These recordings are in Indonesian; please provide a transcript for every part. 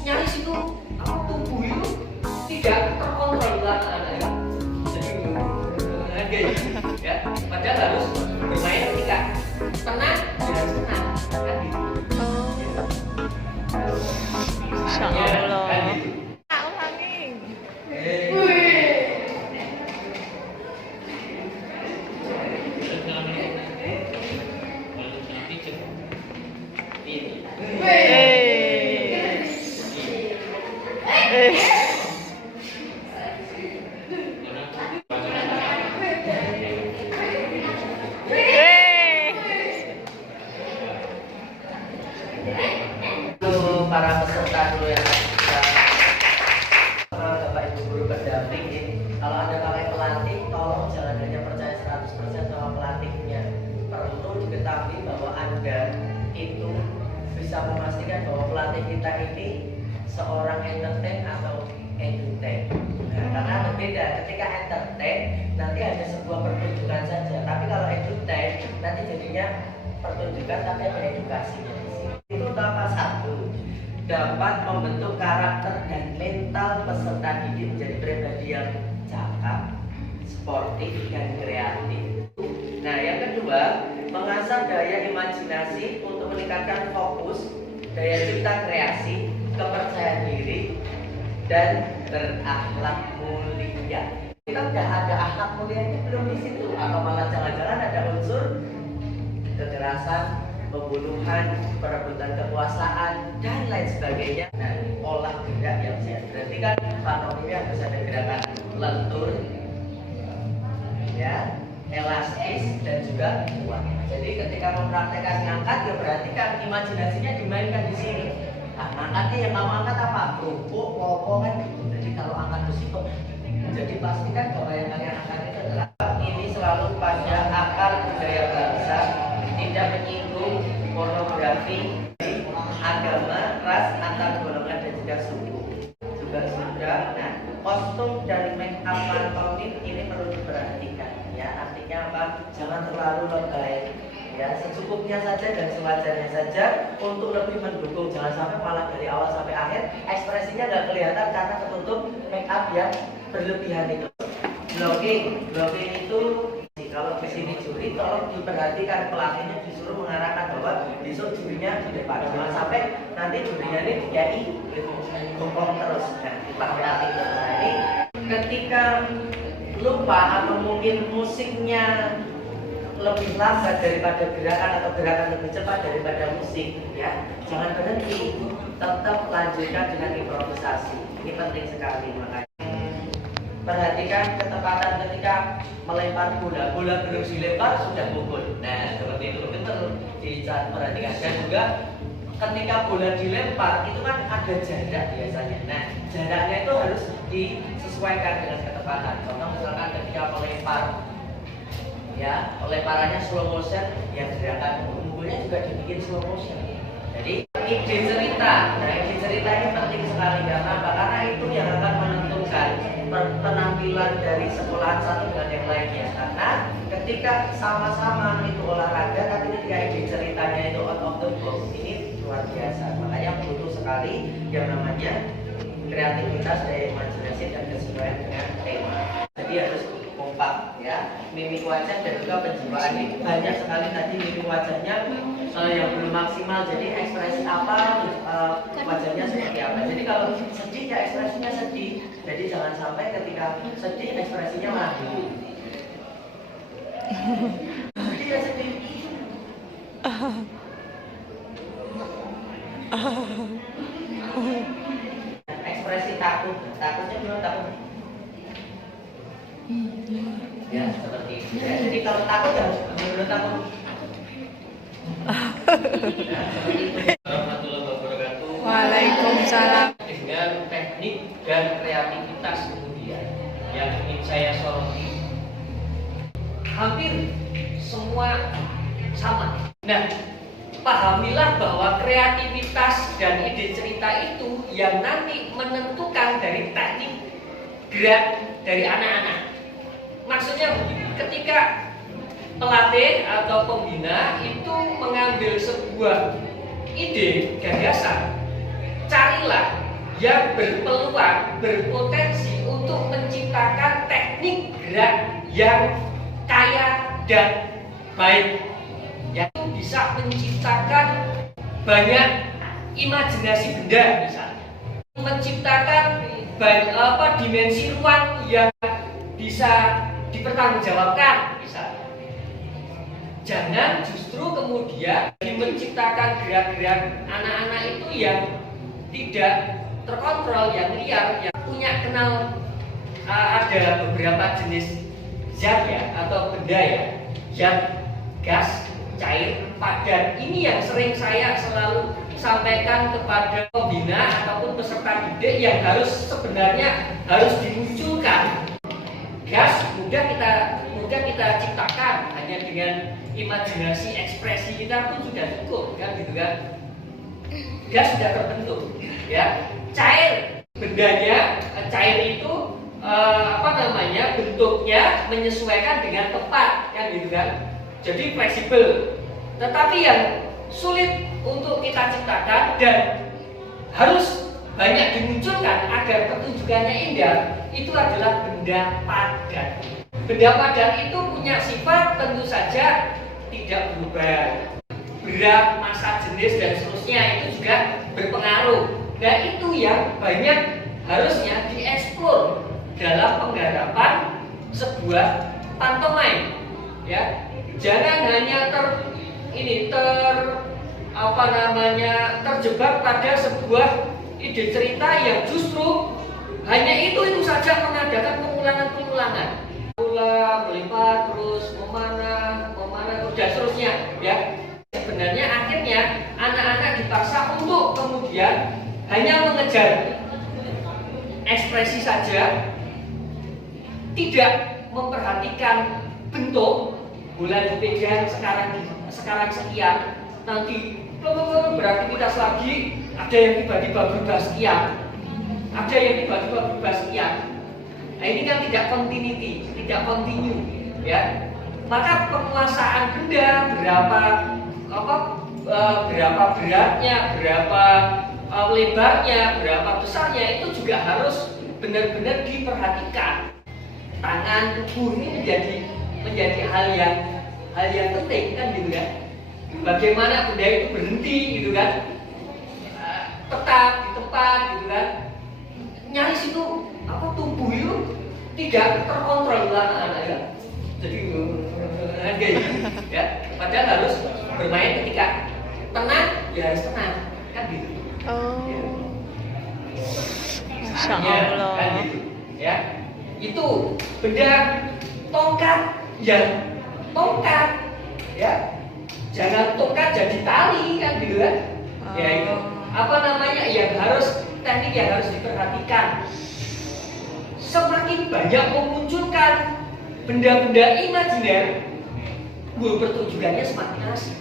nyaris itu tubuh itu tidak terkontrol anak-anak. Jadi ya, padahal harus bermain ketika tenang, harus tenang kan gitu. Masya Allah. Kan gitu. Untuk para peserta dulu ya, Bapak Ibu guru pendamping, kalau Anda pakai pelatih, tolong jangan hanya percaya 100% sama pelatihnya. Perlu diketahui bahwa Anda itu bisa memastikan bahwa pelatih kita ini seorang entertain atau edutainment. Nah, karena berbeda, ketika entertain nanti hanya sebuah pertunjukan saja, tapi kalau edutain nanti jadinya pertunjukan tapi ada edukasinya di sini. Itu utama satu, dapat membentuk karakter dan mental peserta didik menjadi pribadi yang cakap, sportif dan kreatif. Nah, yang kedua, mengasah daya imajinasi untuk meningkatkan fokus, daya cipta kreasi, kepercayaan diri, dan berakhlak mulia. Kita udah ada akhlak mulianya belum di situ, atau malah jangan-jangan ada unsur kekerasan, pembunuhan, perebutan kekuasaan, dan lain sebagainya. Nah, olah gerak yang sehat. Berarti kan Pak Tommy harus ada gerakan lentur, ya, elastis, dan juga kuat. Jadi ketika mempraktekkan ngangkat, ya berarti kan imajinasinya dimainkan di sini. Nah, ngangkatnya yang kamu angkat apa? Kerupuk, pokok kan gitu. Jadi kalau angkat besi kok, jadi pastikan bahwa yang kalian angkat itu adalah ini selalu pada akar budaya bangsa, tidak menyinggung pornografi, agama, ras, antar golongan dan juga suku. Juga sudah. Nah, kostum dari make up pantomim ini perlu diperhatikan, ya. Artinya apa? Jangan terlalu lebay, ya. Secukupnya saja dan sewajarnya saja untuk lebih mendukung. Jangan sampai malah dari awal sampai akhir ekspresinya nggak kelihatan karena tertutup make up yang berlebihan itu. Blocking itu kalau di sini juri tolong diperhatikan, pelatihnya disuruh mengarahkan bahwa besok jurinya di depan. Jangan sampai nanti jurinya ini dikai bengkong terus. Nah, pelatih ini ketika lupa atau mungkin musiknya lebih lambat daripada gerakan atau gerakan lebih cepat daripada musik, ya jangan berhenti, tetap lanjutkan dengan improvisasi. Ini penting sekali. Makanya perhatikan ketepatan ketika melempar bola belum dilempar sudah pukul. Nah, seperti itu betul diperhatikan. Dan juga ketika bola dilempar itu kan ada jarak biasanya. Nah, jaraknya itu harus disesuaikan dengan ketepatan. Contoh misalkan ketika melempar, ya lemparannya slow motion, ya gerakan mukulnya juga dibikin slow motion. Jadi ide cerita, nah ide cerita ini penting sekali karena apa? Karena itu yang akan menentukan penampilan dari sekolahan satu dengan yang lainnya. Karena ketika sama-sama itu olahraga, tapi ketika ide ceritanya itu out of the box, ini luar biasa. Makanya butuh sekali yang namanya kreativitas, daya imajinasi dan kesesuaian dengan tema. Jadi harus kompak, ya. Mimik wajah dan juga penjiwaan ini banyak sekali tadi mimik wajahnya yang belum maksimal. Jadi ekspresi apa, wajahnya seperti apa. Jadi kalau sedih ya ekspresinya sedih. Jadi jangan sampai ketika sedih ekspresinya madu. Sedih ya sedih. Ekspresi takut, takutnya belum takut. Ya seperti itu. Ya, jadi kalau takut ya belum takut. Warahmatullahi wabarakatuh. Waalaikumsalam. Dengan teknik dan kreativitas kemudian yang ingin saya soroti, hampir semua sama. Nah, pahamilah bahwa kreativitas dan ide cerita itu yang nanti menentukan dari teknik gerak dari anak-anak. Maksudnya begini, ketika pelatih atau pembina itu mengambil sebuah ide, gagasan, carilah yang berpeluang, berpotensi untuk menciptakan teknik gerak yang kaya dan baik, yang bisa menciptakan banyak imajinasi benda, misalnya menciptakan dimensi ruang yang bisa dipertanggungjawabkan, misalnya. Jangan justru kemudian menciptakan gerak-gerak anak-anak itu yang tidak terkontrol, yang liar, yang punya kenal ada beberapa jenis zat ya atau benda ya, yang gas, cair, padat. Ini yang sering saya selalu sampaikan kepada pembina ataupun peserta didik yang sebenarnya harus dimunculkan. Gas mudah kita ciptakan hanya dengan imajinasi, ekspresi kita pun sudah cukup, kan gitu kan? Gas sudah terbentuk, ya. Cair, bendanya, cair itu bentuknya menyesuaikan dengan tempat, kan gitu kan? Jadi fleksibel. Tetapi yang sulit untuk kita ciptakan dan harus banyak dimunculkan agar pertunjukannya indah, itu adalah benda padat. Benda padat itu punya sifat tentu saja tidak berubah. Berat, massa, jenis, dan seterusnya itu juga berpengaruh. Nah, itu yang banyak harusnya dieksplor dalam penggarapan sebuah pantomime, ya. Jangan hanya terjebak pada sebuah ide cerita yang justru hanya itu saja mengadakan pengulangan, melipat terus memanah dan seterusnya, ya. Sebenarnya akhirnya anak-anak dipaksa untuk kemudian hanya mengejar ekspresi saja, tidak memperhatikan bentuk. Bulan dipegang sekarang sekian, nanti beraktivitas lagi, ada yang tiba-tiba berubah sekian, ada yang tiba-tiba berubah sekian. Nah, ini kan tidak continuity, tidak continue, ya. Maka penguasaan benda, berapa beratnya, berapa lebarnya, berapa besarnya, itu juga harus benar-benar diperhatikan. Tangan, tubuh ini menjadi hal yang penting, kan gitu kan. Bagaimana benda itu berhenti gitu kan, tetap di tempat gitu kan. Nyaris itu tubuh itu tidak terkontrol anak-anak, ya. Jadi ya, padahal harus bermain ketika tenang, ya harus tenang, kan gitu. Ya. Masya Allah. Kan gitu, ya. Itu benda tongkat, ya. Jangan tongkat jadi tali, kan gitu kan. Ya itu teknik yang harus diperhatikan. Semakin banyak memunculkan benda-benda imajiner, pertunjukannya semakin asik,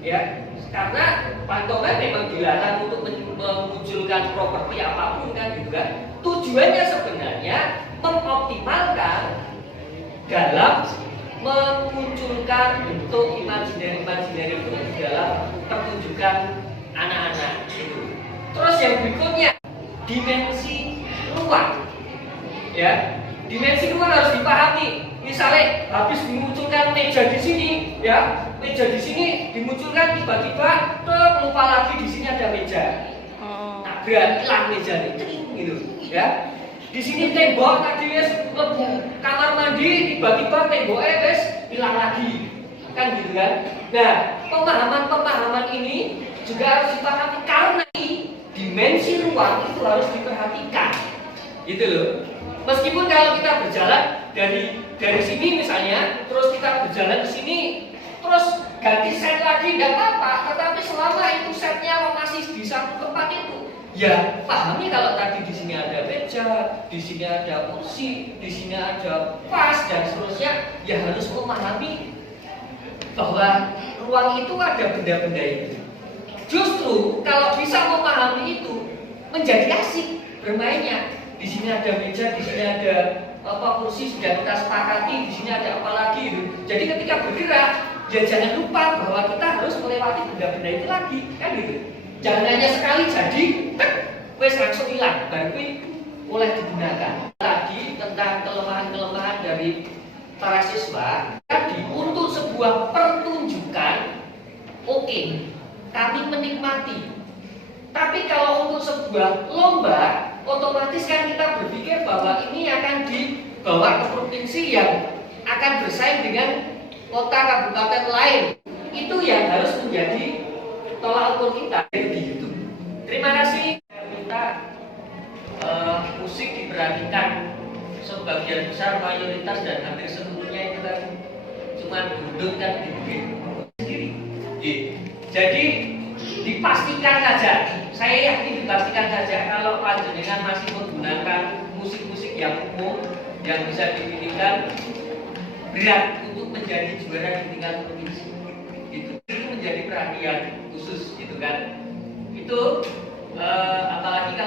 ya. Karena pantomime memang dilarang untuk memunculkan properti apapun, kan gitu kan. Tujuannya sebenarnya mengoptimalkan dalam memunculkan bentuk imajiner itu di dalam pertunjukan anak-anak itu. Terus yang berikutnya, dimensi ruang, ya. Dimensi ruang harus dipahami. Misalnya habis dimunculkan meja di sini, ya, meja di sini dimunculkan tiba-tiba lupa lagi di sini ada meja. Nabrak, hilang meja gitu, ya. Di sini tembok tadi kamar mandi, tiba-tiba temboknya hilang lagi, kan gitu kan. Nah, pemahaman ini juga harus dipahami karena dimensi ruang itu harus diperhatikan, gitu loh. Meskipun kalau kita berjalan dari sini misalnya, terus kita berjalan ke sini, terus ganti set lagi nggak apa-apa. Tetapi selama itu setnya masih di satu tempat itu, ya pahami kalau tadi di sini ada meja, di sini ada kursi, di sini ada vas dan seterusnya. Ya harus memahami bahwa ruang itu ada benda-benda itu. Justru kalau bisa memahami itu menjadi asik bermainnya. Di sini ada meja, di sini ada kursi sudah kita sepakati, di sini ada apa lagi gitu. Jadi ketika bergerak ya jangan lupa bahwa kita harus melewati benda-benda itu lagi, kan gitu. Jangan hanya sekali jadi, wes langsung hilang, baru boleh digunakan. Tadi tentang kelemahan-kelemahan dari para siswa, tadi untuk sebuah pertunjukan, oke, kami menikmati. Tapi kalau untuk sebuah lomba, otomatis kan kita berpikir bahwa ini akan dibawa ke provinsi yang akan bersaing dengan kota kabupaten lain. Itu yang harus menjadi tolak ukur kita di YouTube. Terima kasih. Minta musik diperhatikan. Sebagian besar, mayoritas dan hampir seluruhnya itu kan cuma duduk kan dibikin sendiri. Jadi dipastikan saja, saya yakin dipastikan saja kalau panjenengan masih menggunakan musik-musik yang umum yang bisa dipilihkan, berat untuk menjadi juara di tingkat provinsi. Itu menjadi perhatian khusus gitu kan. Itu apalagi kalau